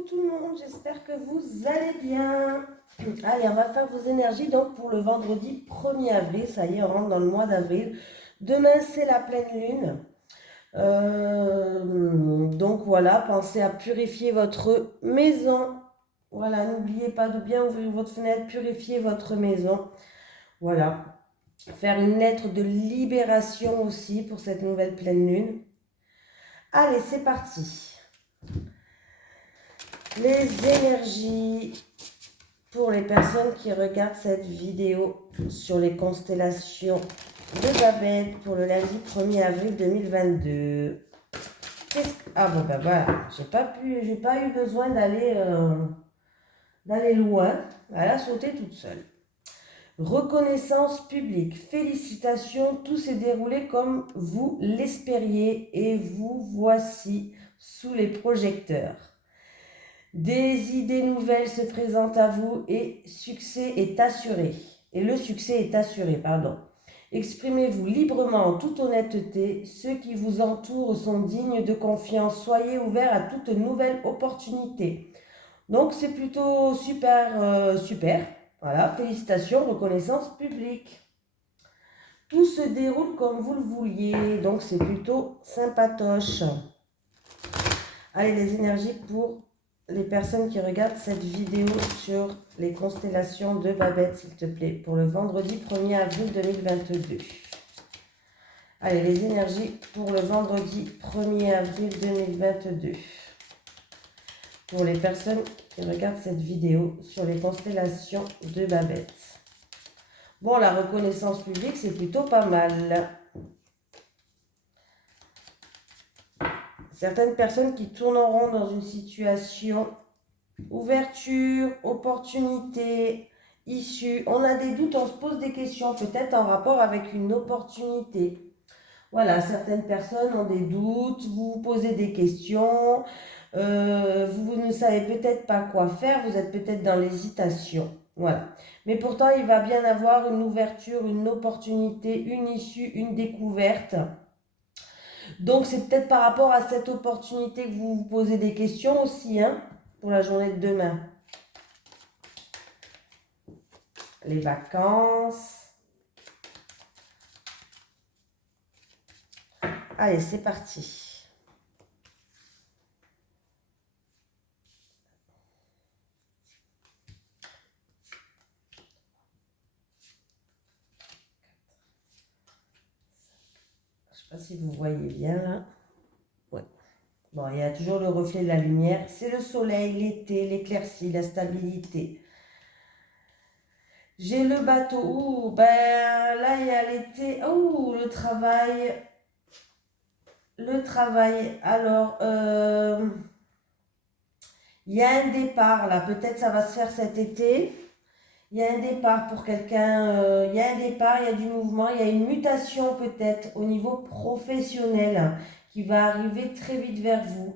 Coucou tout le monde, j'espère que vous allez bien. Allez, on va faire vos énergies donc pour le vendredi 1er avril. Ça y est, on rentre dans le mois d'avril. Demain, c'est la pleine lune. Donc voilà, pensez à purifier votre maison. Voilà, n'oubliez pas de bien ouvrir votre fenêtre, purifier votre maison. Voilà, faire une lettre de libération aussi pour cette nouvelle pleine lune. Allez, c'est parti. Les énergies pour les personnes qui regardent cette vidéo sur les constellations de Babel pour le lundi 1er avril 2022. Ah bon ben voilà, j'ai pas eu besoin d'aller loin, elle a sauté toute seule. Reconnaissance publique, félicitations, tout s'est déroulé comme vous l'espériez et vous voici sous les projecteurs. Des idées nouvelles se présentent à vous et succès est assuré. Et le succès est assuré, pardon. Exprimez-vous librement en toute honnêteté. Ceux qui vous entourent sont dignes de confiance. Soyez ouverts à toute nouvelle opportunité. Donc c'est plutôt super, super. Voilà, félicitations, reconnaissance publique. Tout se déroule comme vous le vouliez. Donc c'est plutôt sympatoche. Allez, les énergies pour les personnes qui regardent cette vidéo sur les constellations de Babette, s'il te plaît, pour le vendredi 1er avril 2022. Allez, les énergies pour le vendredi 1er avril 2022. Pour les personnes qui regardent cette vidéo sur les constellations de Babette. Bon, la reconnaissance publique, c'est plutôt pas mal. Certaines personnes qui tourneront dans une situation ouverture, opportunité, issue. On a des doutes, on se pose des questions, peut-être en rapport avec une opportunité. Voilà, certaines personnes ont des doutes, vous vous posez des questions, vous ne savez peut-être pas quoi faire, vous êtes peut-être dans l'hésitation. Voilà. Mais pourtant, il va bien avoir une ouverture, une opportunité, une issue, une découverte. Donc, c'est peut-être par rapport à cette opportunité que vous vous posez des questions aussi, hein, pour la journée de demain. Les vacances. Allez, c'est parti. Je ne sais pas si vous voyez bien là. Ouais. Bon, il y a toujours le reflet de la lumière. C'est le soleil, l'été, l'éclaircie, la stabilité. J'ai le bateau. Ouh, ben là, il y a l'été. Ouh, le travail. Le travail. Alors, il y a un départ là. Peut-être ça va se faire cet été. Il y a un départ pour quelqu'un, il y a un départ, il y a du mouvement, il y a une mutation peut-être au niveau professionnel qui va arriver très vite vers vous.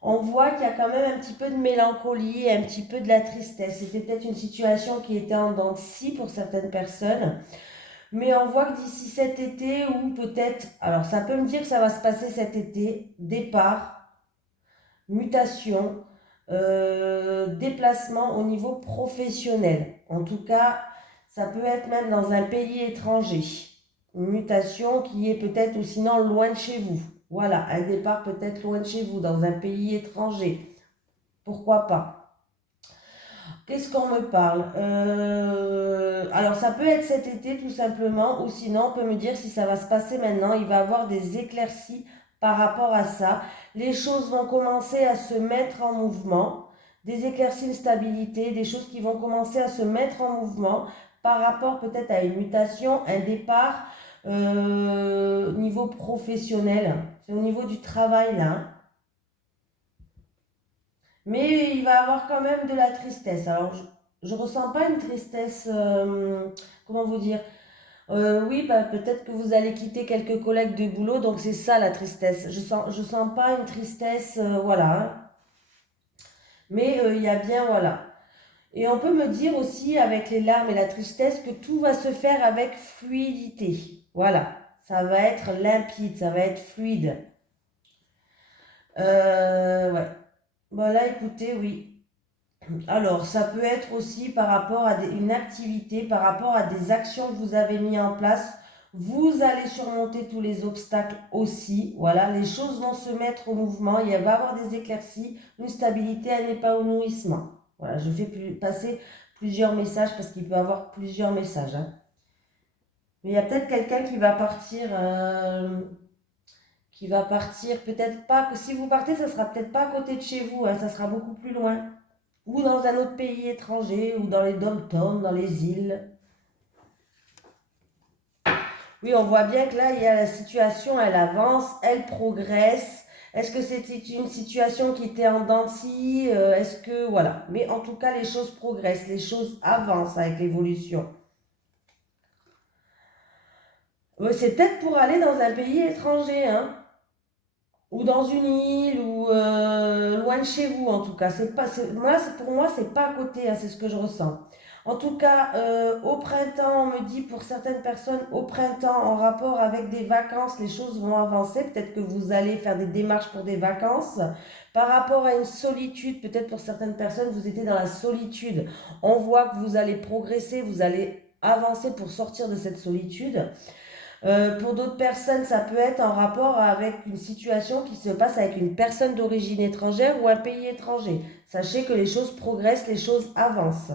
On voit qu'il y a quand même un petit peu de mélancolie et un petit peu de la tristesse. C'était peut-être une situation qui était en dents de scie pour certaines personnes. Mais on voit que d'ici cet été, ou peut-être, alors ça peut me dire que ça va se passer cet été, départ, mutation, déplacement au niveau professionnel. En tout cas, ça peut être même dans un pays étranger. Une mutation qui est peut-être ou sinon loin de chez vous. Voilà, un départ peut-être loin de chez vous, dans un pays étranger. Pourquoi pas? Qu'est-ce qu'on me parle? Alors ça peut être cet été tout simplement, ou sinon on peut me dire si ça va se passer maintenant, il va y avoir des éclaircies par rapport à ça. Les choses vont commencer à se mettre en mouvement, des éclaircies de stabilité, des choses qui vont commencer à se mettre en mouvement par rapport peut-être à une mutation, un départ au niveau professionnel. C'est au niveau du travail là, hein. Mais il va avoir quand même de la tristesse. Alors, je ne ressens pas une tristesse, comment vous dire? Oui, bah, peut-être que vous allez quitter quelques collègues de boulot, donc c'est ça la tristesse. Je sens pas une tristesse, voilà, hein. Mais il y a bien, voilà. Et on peut me dire aussi, avec les larmes et la tristesse, que tout va se faire avec fluidité. Voilà, ça va être limpide, ça va être fluide. Ouais. Bah là, écoutez, oui. Alors, ça peut être aussi par rapport à une activité, par rapport à des actions que vous avez mis en place. Vous allez surmonter tous les obstacles aussi. Voilà, les choses vont se mettre au mouvement. Il va y avoir des éclaircies, une stabilité, un épanouissement. Voilà, je fais passer plusieurs messages parce qu'il peut y avoir plusieurs messages, hein. Mais il y a peut-être quelqu'un qui va partir, peut-être pas, que si vous partez, ça sera peut-être pas à côté de chez vous, hein, ça sera beaucoup plus loin. Ou dans un autre pays étranger, ou dans les dom-toms, dans les îles. Oui, on voit bien que là, il y a la situation, elle avance, elle progresse. Est-ce que c'était une situation qui était en dents de scie? Est-ce que, voilà. Mais en tout cas, les choses progressent, les choses avancent avec l'évolution. C'est peut-être pour aller dans un pays étranger, hein, ou dans une île, ou loin de chez vous, en tout cas. C'est pas, pour moi, c'est pas à côté, hein, c'est ce que je ressens. En tout cas, au printemps, on me dit pour certaines personnes, au printemps, en rapport avec des vacances, les choses vont avancer. Peut-être que vous allez faire des démarches pour des vacances. Par rapport à une solitude, peut-être pour certaines personnes, vous étiez dans la solitude. On voit que vous allez progresser, vous allez avancer pour sortir de cette solitude. Pour d'autres personnes, ça peut être en rapport avec une situation qui se passe avec une personne d'origine étrangère ou un pays étranger. Sachez que les choses progressent, les choses avancent.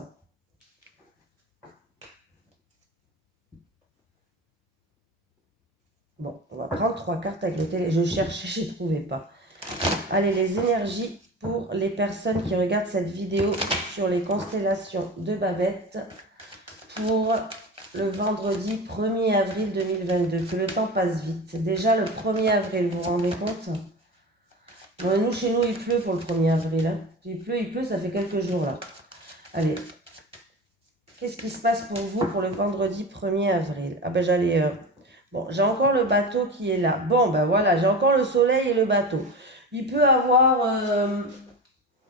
Bon, on va prendre 3 cartes avec le télé. Je cherchais, je ne trouvais pas. Allez, les énergies pour les personnes qui regardent cette vidéo sur les constellations de Babette pour le vendredi 1er avril 2022. Que le temps passe vite. C'est déjà le 1er avril, vous vous rendez compte? Bon, nous, chez nous, il pleut pour le 1er avril, hein. Il pleut, ça fait quelques jours là. Allez. Qu'est-ce qui se passe pour vous pour le vendredi 1er avril? Ah ben j'allais... Bon, j'ai encore le bateau qui est là. Bon, ben voilà, j'ai encore le soleil et le bateau. Il peut avoir...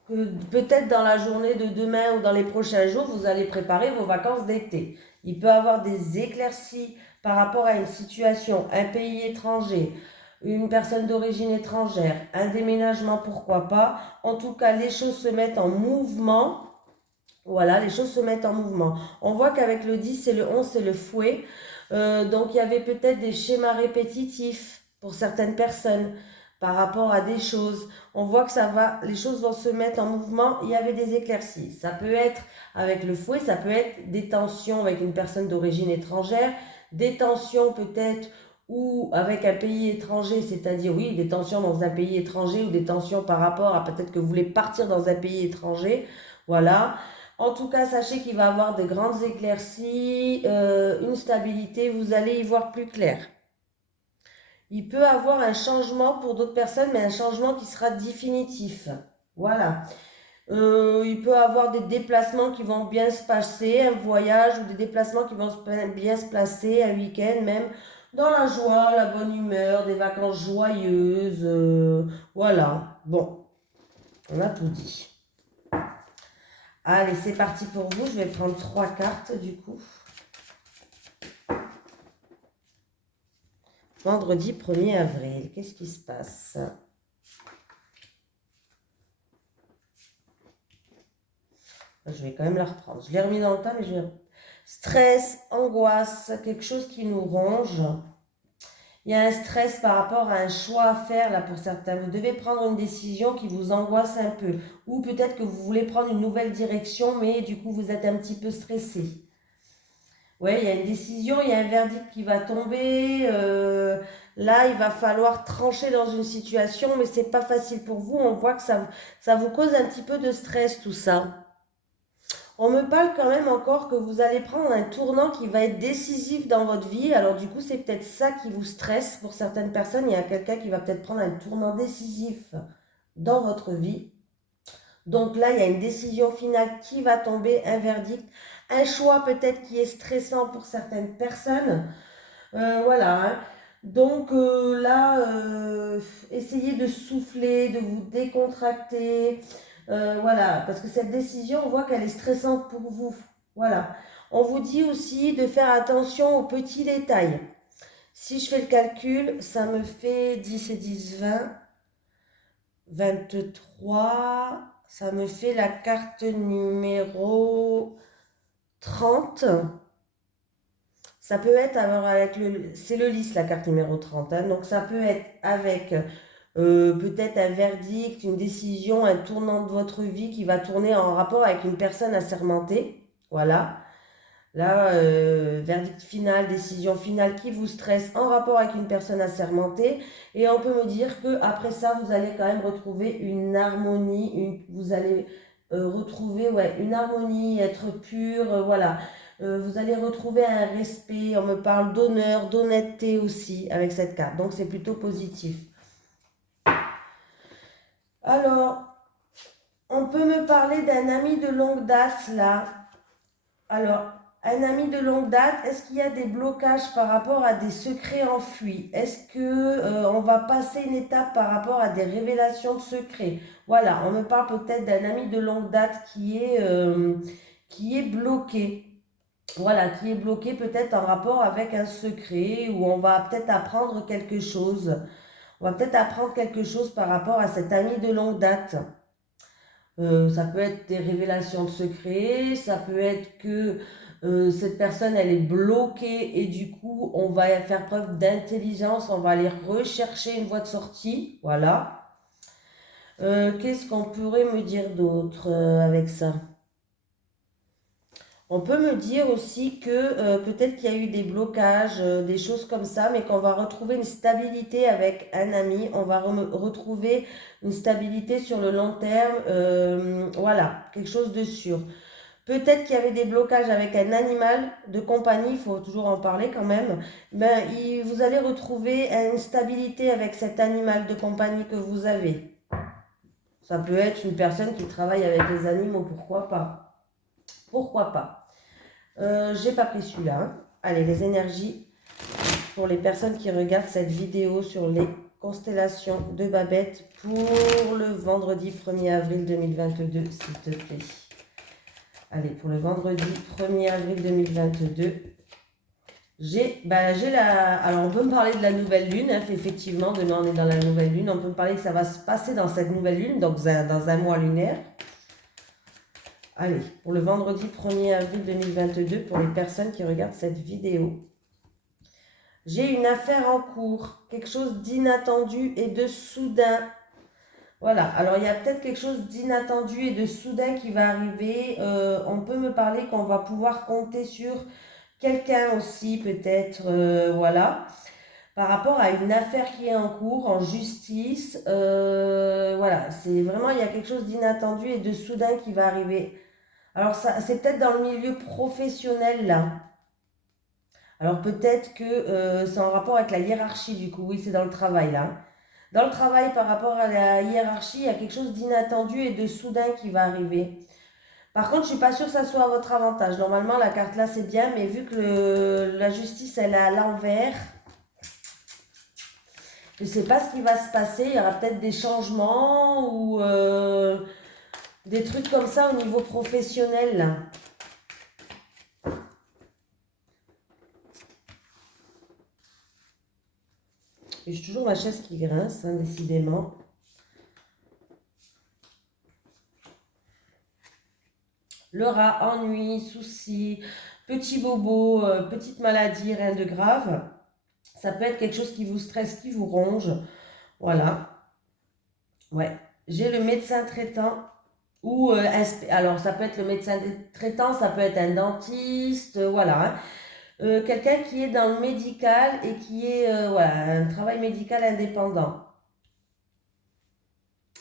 peut-être dans la journée de demain ou dans les prochains jours, vous allez préparer vos vacances d'été. Il peut avoir des éclaircies par rapport à une situation, un pays étranger, une personne d'origine étrangère, un déménagement, pourquoi pas. En tout cas, les choses se mettent en mouvement. Voilà, les choses se mettent en mouvement. On voit qu'avec le 10 et le 11, c'est le fouet. Donc, il y avait peut-être des schémas répétitifs pour certaines personnes par rapport à des choses. On voit que ça va, les choses vont se mettre en mouvement. Il y avait des éclaircies. Ça peut être avec le fouet, ça peut être des tensions avec une personne d'origine étrangère, des tensions peut-être ou avec un pays étranger, c'est-à-dire oui, des tensions dans un pays étranger ou des tensions par rapport à peut-être que vous voulez partir dans un pays étranger. Voilà. En tout cas, sachez qu'il va y avoir de grandes éclaircies, une stabilité, vous allez y voir plus clair. Il peut y avoir un changement pour d'autres personnes, mais un changement qui sera définitif. Voilà. Il peut y avoir des déplacements qui vont bien se passer, un voyage ou des déplacements qui vont bien se passer, un week-end même, dans la joie, la bonne humeur, des vacances joyeuses. Voilà. Bon, on a tout dit. Allez, c'est parti pour vous. Je vais prendre 3 cartes du coup. Vendredi 1er avril, qu'est-ce qui se passe? Je vais quand même la reprendre. Je l'ai remis dans le tas, mais je vais... Stress, angoisse, quelque chose qui nous ronge. Il y a un stress par rapport à un choix à faire là pour certains. Vous devez prendre une décision qui vous angoisse un peu. Ou peut-être que vous voulez prendre une nouvelle direction, mais du coup vous êtes un petit peu stressé. Ouais, il y a une décision, il y a un verdict qui va tomber. Là, il va falloir trancher dans une situation, mais c'est pas facile pour vous. On voit que ça vous cause un petit peu de stress, tout ça. On me parle quand même encore que vous allez prendre un tournant qui va être décisif dans votre vie. Alors du coup, c'est peut-être ça qui vous stresse pour certaines personnes. Il y a quelqu'un qui va peut-être prendre un tournant décisif dans votre vie. Donc là, il y a une décision finale qui va tomber, un verdict, un choix peut-être qui est stressant pour certaines personnes. Voilà, hein. Donc là, essayez de souffler, de vous décontracter. Voilà, parce que cette décision, on voit qu'elle est stressante pour vous. Voilà. On vous dit aussi de faire attention aux petits détails. Si je fais le calcul, ça me fait 10 et 10, 20. 23, ça me fait la carte numéro 30. Ça peut être alors avec c'est le lys la carte numéro 30, hein. Donc ça peut être avec peut-être un verdict, une décision, un tournant de votre vie qui va tourner en rapport avec une personne assermentée. Voilà. Là, verdict final, décision finale qui vous stresse en rapport avec une personne assermentée. Et on peut me dire que après ça, vous allez quand même retrouver une harmonie, vous allez retrouver ouais, une harmonie, être pur, voilà. Vous allez retrouver un respect, on me parle d'honneur, d'honnêteté aussi avec cette carte. Donc c'est plutôt positif. Alors, on peut me parler d'un ami de longue date là. Alors, un ami de longue date, est-ce qu'il y a des blocages par rapport à des secrets enfouis? Est-ce que on va passer une étape par rapport à des révélations de secrets? Voilà, on me parle peut-être d'un ami de longue date qui est bloqué. Voilà, qui est bloqué peut-être en rapport avec un secret où on va peut-être apprendre quelque chose. On va peut-être apprendre quelque chose par rapport à cet ami de longue date. Ça peut être des révélations de secrets, ça peut être que cette personne elle est bloquée et du coup on va faire preuve d'intelligence, on va aller rechercher une voie de sortie, voilà. Qu'est-ce qu'on pourrait me dire d'autre avec ça? On peut me dire aussi que peut-être qu'il y a eu des blocages, des choses comme ça, mais qu'on va retrouver une stabilité avec un ami, on va retrouver une stabilité sur le long terme, voilà, quelque chose de sûr. Peut-être qu'il y avait des blocages avec un animal de compagnie, il faut toujours en parler quand même. Ben, vous allez retrouver une stabilité avec cet animal de compagnie que vous avez. Ça peut être une personne qui travaille avec les animaux, pourquoi pas? Pourquoi pas? J'ai pas pris celui-là, hein. Allez, les énergies pour les personnes qui regardent cette vidéo sur les constellations de Babette pour le vendredi 1er avril 2022, s'il te plaît. Allez, pour le vendredi 1er avril 2022, alors on peut me parler de la nouvelle lune, hein, effectivement, demain on est dans la nouvelle lune, on peut me parler que ça va se passer dans cette nouvelle lune, donc dans un mois lunaire. Allez, pour le vendredi 1er avril 2022, pour les personnes qui regardent cette vidéo. J'ai une affaire en cours, quelque chose d'inattendu et de soudain. Voilà, alors il y a peut-être quelque chose d'inattendu et de soudain qui va arriver. On peut me parler qu'on va pouvoir compter sur quelqu'un aussi, peut-être, voilà, par rapport à une affaire qui est en cours, en justice. Voilà, c'est vraiment, il y a quelque chose d'inattendu et de soudain qui va arriver. Alors, ça, c'est peut-être dans le milieu professionnel, là. Alors, peut-être que c'est en rapport avec la hiérarchie, du coup. Oui, c'est dans le travail, là. Dans le travail, par rapport à la hiérarchie, il y a quelque chose d'inattendu et de soudain qui va arriver. Par contre, je suis pas sûre que ça soit à votre avantage. Normalement, la carte là, c'est bien, mais vu que la justice, elle est à l'envers, je ne sais pas ce qui va se passer. Il y aura peut-être des changements ou des trucs comme ça au niveau professionnel, là. Et j'ai toujours ma chaise qui grince, hein, décidément. Le rat, ennui, soucis, petit bobo, petite maladie, rien de grave. Ça peut être quelque chose qui vous stresse, qui vous ronge. Voilà. Ouais. J'ai le médecin traitant ou alors ça peut être le médecin traitant, ça peut être un dentiste, voilà, hein. Quelqu'un qui est dans le médical et qui est voilà, un travail médical indépendant.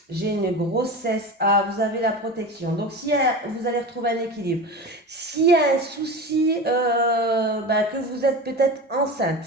J'ai une grossesse. Ah, vous avez la protection. Donc, si vous allez retrouver un équilibre. S'il y a un souci, bah, que vous êtes peut-être enceinte.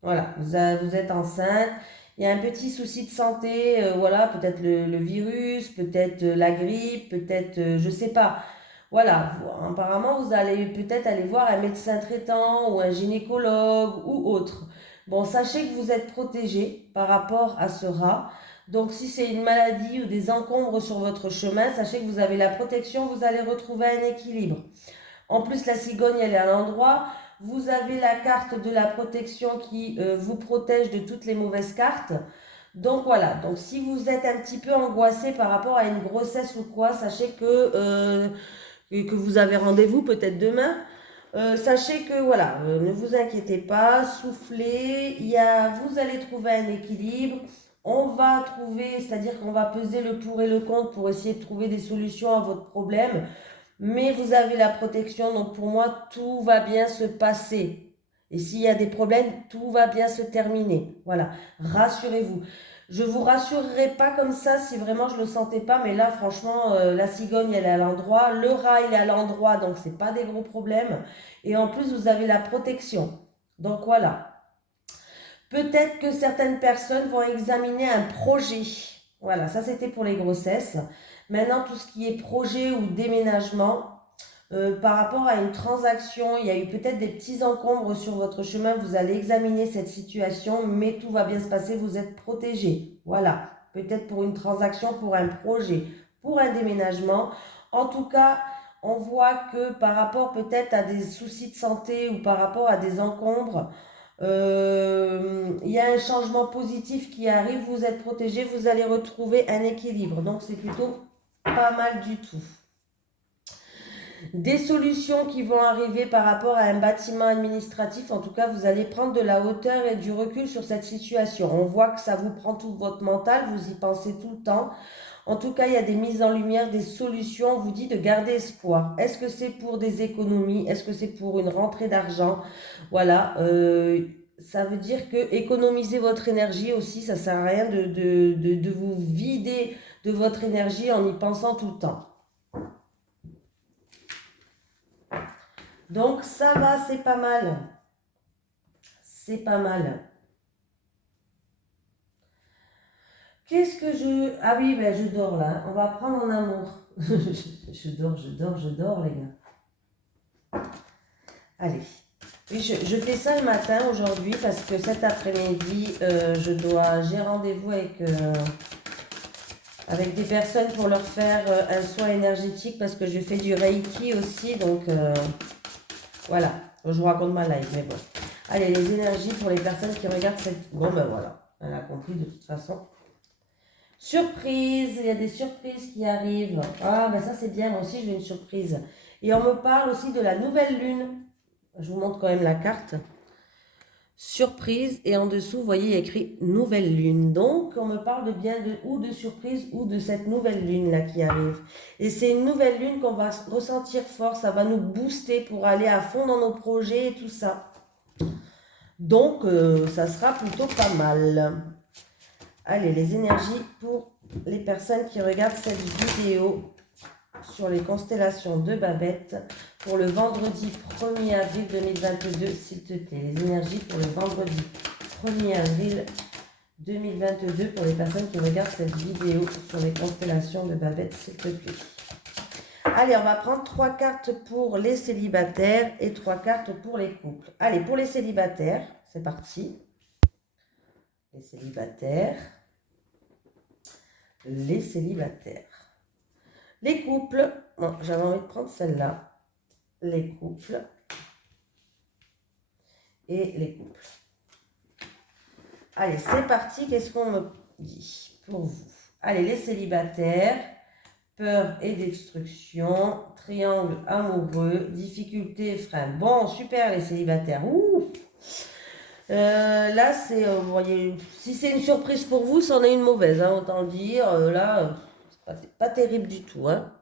Voilà, vous êtes enceinte. Il y a un petit souci de santé. Voilà, peut-être le virus, peut-être la grippe, peut-être, je ne sais pas. Voilà, apparemment, vous allez peut-être aller voir un médecin traitant ou un gynécologue ou autre. Bon, sachez que vous êtes protégé par rapport à ce rat. Donc, si c'est une maladie ou des encombres sur votre chemin, sachez que vous avez la protection, vous allez retrouver un équilibre. En plus, la cigogne, elle est à l'endroit. Vous avez la carte de la protection qui vous protège de toutes les mauvaises cartes. Donc voilà, donc si vous êtes un petit peu angoissé par rapport à une grossesse ou quoi, sachez que vous avez rendez-vous peut-être demain. Sachez que voilà, ne vous inquiétez pas, soufflez, vous allez trouver un équilibre. On va trouver, c'est-à-dire qu'on va peser le pour et le contre pour essayer de trouver des solutions à votre problème. Mais vous avez la protection, donc pour moi, tout va bien se passer. Et s'il y a des problèmes, tout va bien se terminer. Voilà, rassurez-vous. Je vous rassurerai pas comme ça si vraiment je le sentais pas, mais là, franchement, la cigogne, elle est à l'endroit, le rat, il est à l'endroit, donc c'est pas des gros problèmes. Et en plus, vous avez la protection. Donc voilà. Peut-être que certaines personnes vont examiner un projet. Voilà, ça c'était pour les grossesses. Maintenant, tout ce qui est projet ou déménagement, par rapport à une transaction, il y a eu peut-être des petits encombres sur votre chemin, vous allez examiner cette situation, mais tout va bien se passer, vous êtes protégé. Voilà, peut-être pour une transaction, pour un projet, pour un déménagement. En tout cas, on voit que par rapport peut-être à des soucis de santé ou par rapport à des encombres, il y a un changement positif qui arrive, vous êtes protégé, vous allez retrouver un équilibre. Donc c'est plutôt pas mal du tout. Des solutions qui vont arriver par rapport à un bâtiment administratif, en tout cas vous allez prendre de la hauteur et du recul sur cette situation. On voit que ça vous prend tout votre mental, vous y pensez tout le temps. En tout cas, il y a des mises en lumière, des solutions. On vous dit de garder espoir. Est-ce que c'est pour des économies? Est-ce que c'est pour une rentrée d'argent? Voilà. Ça veut dire que économiser votre énergie aussi, ça ne sert à rien de vous vider de votre énergie en y pensant tout le temps. Donc ça va, c'est pas mal. C'est pas mal. Qu'est-ce que je... Ah oui, ben je dors là. On va prendre en amour. Je dors les gars. Allez. Oui, je fais ça le matin aujourd'hui parce que cet après-midi, j'ai rendez-vous avec des personnes pour leur faire un soin énergétique parce que je fais du Reiki aussi. Donc voilà, je vous raconte ma live, mais bon. Allez, les énergies pour les personnes qui regardent cette... Bon ben voilà, elle a compris de toute façon. Surprise, il y a des surprises qui arrivent. Ah ben ça c'est bien, moi aussi j'ai une surprise. Et on me parle aussi de la nouvelle lune. Je vous montre quand même la carte. Surprise, et en dessous, vous voyez, il y a écrit nouvelle lune. Donc, on me parle de bien de surprise ou de cette nouvelle lune là qui arrive. Et c'est une nouvelle lune qu'on va ressentir fort, ça va nous booster pour aller à fond dans nos projets et tout ça. Donc, ça sera plutôt pas mal. Allez, les énergies pour les personnes qui regardent cette vidéo sur les constellations de Babette pour le vendredi 1er avril 2022, s'il te plaît. Les énergies pour le vendredi 1er avril 2022 pour les personnes qui regardent cette vidéo sur les constellations de Babette, s'il te plaît. Allez, on va prendre 3 cartes pour les célibataires et 3 cartes pour les couples. Allez, pour les célibataires, c'est parti. Les célibataires. Les célibataires. Les couples, bon, j'avais envie de prendre celle-là. Les couples et les couples. Allez, c'est parti. Qu'est-ce qu'on me dit pour vous? Allez, les célibataires, peur et destruction, triangle amoureux, difficulté, frein. Bon, super les célibataires. Ouh. Là, c'est, vous voyez, si c'est une surprise pour vous, c'en est une mauvaise, hein, autant le dire. Là, c'est pas terrible du tout. Hein.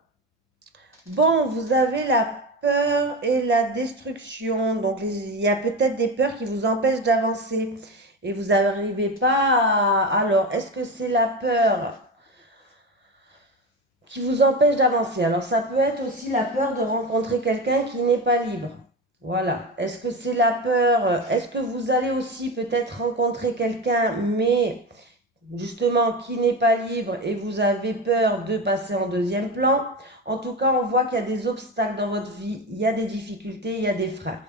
Bon, vous avez la peur et la destruction. Donc, il y a peut-être des peurs qui vous empêchent d'avancer. Et vous n'arrivez pas à... Alors, est-ce que c'est la peur qui vous empêche d'avancer? Alors, ça peut être aussi la peur de rencontrer quelqu'un qui n'est pas libre. Voilà. Est-ce que c'est la peur? Est-ce que vous allez aussi peut-être rencontrer quelqu'un, mais justement qui n'est pas libre et vous avez peur de passer en deuxième plan? En tout cas, on voit qu'il y a des obstacles dans votre vie, il y a des difficultés, il y a des freins.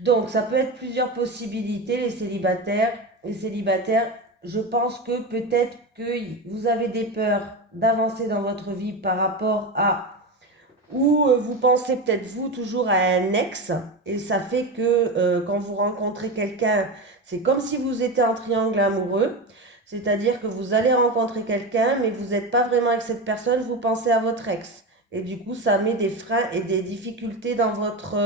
Donc, ça peut être plusieurs possibilités, les célibataires. Les célibataires, je pense que peut-être que vous avez des peurs d'avancer dans votre vie par rapport à... Ou vous pensez peut-être vous toujours à un ex et ça fait que quand vous rencontrez quelqu'un, c'est comme si vous étiez en triangle amoureux. C'est-à-dire que vous allez rencontrer quelqu'un, mais vous n'êtes pas vraiment avec cette personne, vous pensez à votre ex. Et du coup, ça met des freins et des difficultés dans votre,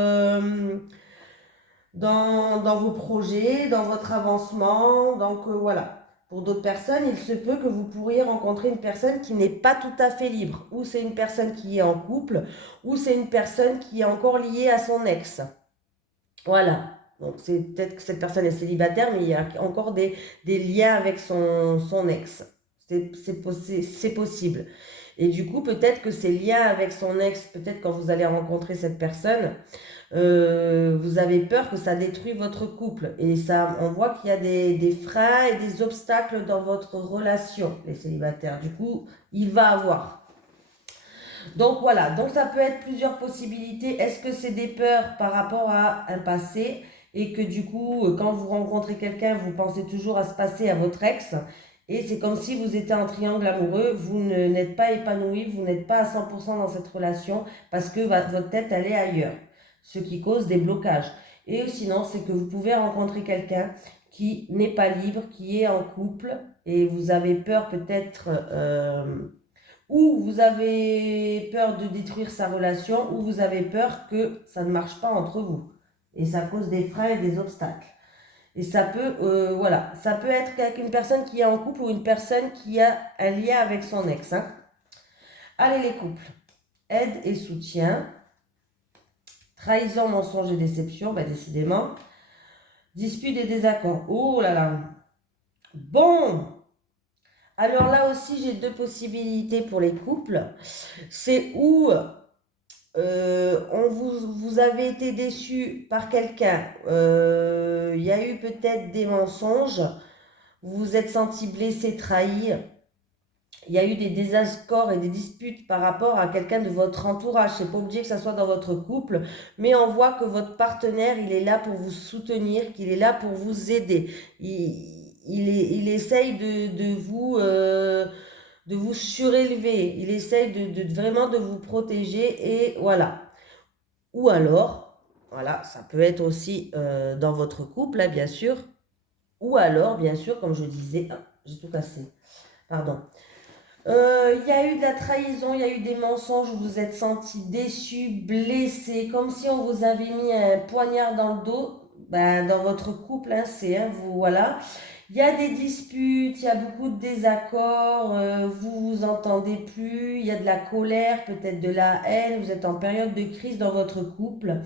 dans vos projets, dans votre avancement. Donc voilà. Pour d'autres personnes, il se peut que vous pourriez rencontrer une personne qui n'est pas tout à fait libre. Ou c'est une personne qui est en couple, ou c'est une personne qui est encore liée à son ex. Voilà. Donc c'est peut-être que cette personne est célibataire, mais il y a encore des liens avec son ex. C'est possible. Et du coup, peut-être que ces liens avec son ex, peut-être quand vous allez rencontrer cette personne, vous avez peur que ça détruise votre couple. Et ça, on voit qu'il y a des freins et des obstacles dans votre relation, les célibataires. Du coup, il va avoir. Donc voilà, donc ça peut être plusieurs possibilités. Est-ce que c'est des peurs par rapport à un passé et que du coup, quand vous rencontrez quelqu'un, vous pensez toujours à se passer à votre ex et c'est comme si vous étiez en triangle amoureux, vous n'êtes pas épanoui, vous n'êtes pas à 100% dans cette relation parce que votre tête, elle est ailleurs, ce qui cause des blocages. Et sinon, c'est que vous pouvez rencontrer quelqu'un qui n'est pas libre, qui est en couple et vous avez peur peut-être... ou vous avez peur de détruire sa relation, ou vous avez peur que ça ne marche pas entre vous. Et ça cause des freins et des obstacles. Et ça peut, voilà, ça peut être avec une personne qui est en couple ou une personne qui a un lien avec son ex. Hein. Allez les couples, aide et soutien, trahison, mensonge et déception, bah décidément, dispute et désaccord. Oh là là. Bon, alors là aussi j'ai deux possibilités pour les couples. C'est où vous avez été déçu par quelqu'un, il y a eu peut-être des mensonges, vous vous êtes senti blessé, trahi, il y a eu des désaccords et des disputes par rapport à quelqu'un de votre entourage. C'est pas obligé que ça soit dans votre couple, mais on voit que votre partenaire, il est là pour vous soutenir, qu'il est là pour vous aider. Il essaye de vous surélever, il essaye vraiment de vous protéger et voilà. Ou alors, voilà, ça peut être aussi dans votre couple, hein, bien sûr. Ou alors, bien sûr, comme je disais, ah, j'ai tout cassé, pardon. Il y a eu de la trahison, il y a eu des mensonges, vous vous êtes senti déçu, blessé, comme si on vous avait mis un poignard dans le dos. Ben, dans votre couple, hein, c'est, hein, vous, voilà. Il y a des disputes, il y a beaucoup de désaccords, vous vous entendez plus, il y a de la colère, peut-être de la haine, vous êtes en période de crise dans votre couple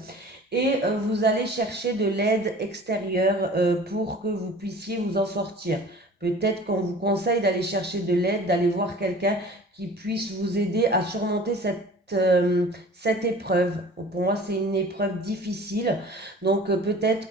et vous allez chercher de l'aide extérieure pour que vous puissiez vous en sortir. Peut-être qu'on vous conseille d'aller chercher de l'aide, d'aller voir quelqu'un qui puisse vous aider à surmonter cette épreuve. Pour moi, c'est une épreuve difficile. Donc peut-être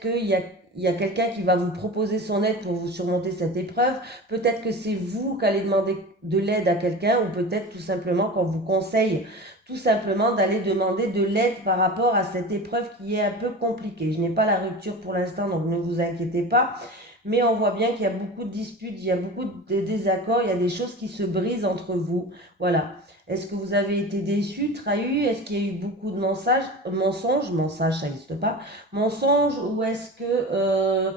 il y a quelqu'un qui va vous proposer son aide pour vous surmonter cette épreuve. Peut-être que c'est vous qui allez demander de l'aide à quelqu'un ou peut-être tout simplement qu'on vous conseille tout simplement d'aller demander de l'aide par rapport à cette épreuve qui est un peu compliquée. Je n'ai pas la rupture pour l'instant, donc ne vous inquiétez pas. Mais on voit bien qu'il y a beaucoup de disputes, il y a beaucoup de désaccords, il y a des choses qui se brisent entre vous. Voilà. Est-ce que vous avez été déçu, trahi? Est-ce qu'il y a eu beaucoup de mensonges, ça n'existe pas, mensonges, ou est-ce que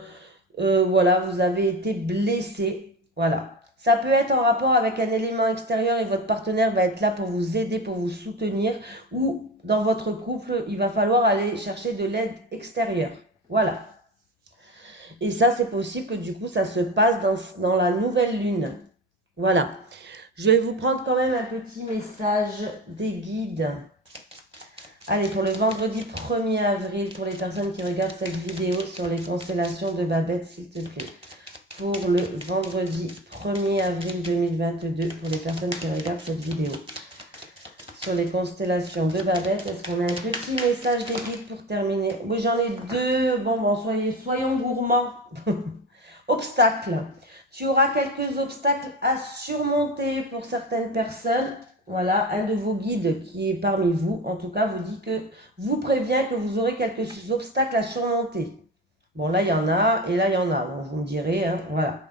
voilà, vous avez été blessé? Voilà. Ça peut être en rapport avec un élément extérieur et votre partenaire va être là pour vous aider, pour vous soutenir, ou dans votre couple, il va falloir aller chercher de l'aide extérieure. Voilà. Et ça, c'est possible que du coup, ça se passe dans la nouvelle lune. Voilà. Je vais vous prendre quand même un petit message des guides. Allez, pour le vendredi 1er avril, pour les personnes qui regardent cette vidéo sur les constellations de Babette, s'il te plaît. Pour le vendredi 1er avril 2022, pour les personnes qui regardent cette vidéo. Sur les constellations de Babette, est-ce qu'on a un petit message des guides pour terminer? Oui, j'en ai deux. Bon, soyons gourmands. Obstacles. Tu auras quelques obstacles à surmonter pour certaines personnes. Voilà, un de vos guides qui est parmi vous, en tout cas, vous dit que vous prévient que vous aurez quelques obstacles à surmonter. Bon, là, il y en a, et là, il y en a. Bon, vous me direz, hein, voilà.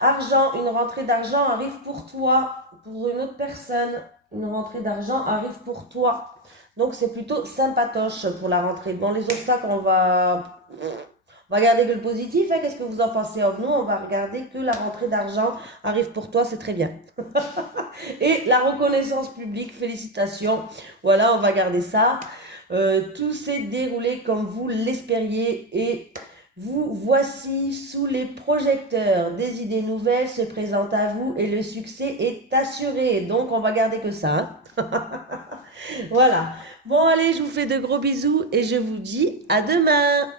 Argent, une rentrée d'argent arrive pour toi, pour une autre personne. Une rentrée d'argent arrive pour toi. Donc, c'est plutôt sympatoche pour la rentrée. Bon, les obstacles, On va garder que le positif, hein. Qu'est-ce que vous en pensez? Nous, on va regarder que la rentrée d'argent arrive pour toi, c'est très bien. Et la reconnaissance publique, félicitations. Voilà, on va garder ça. Tout s'est déroulé comme vous l'espériez et vous voici sous les projecteurs. Des idées nouvelles se présentent à vous et le succès est assuré. Donc, on va garder que ça, hein. Voilà. Bon, allez, je vous fais de gros bisous et je vous dis à demain.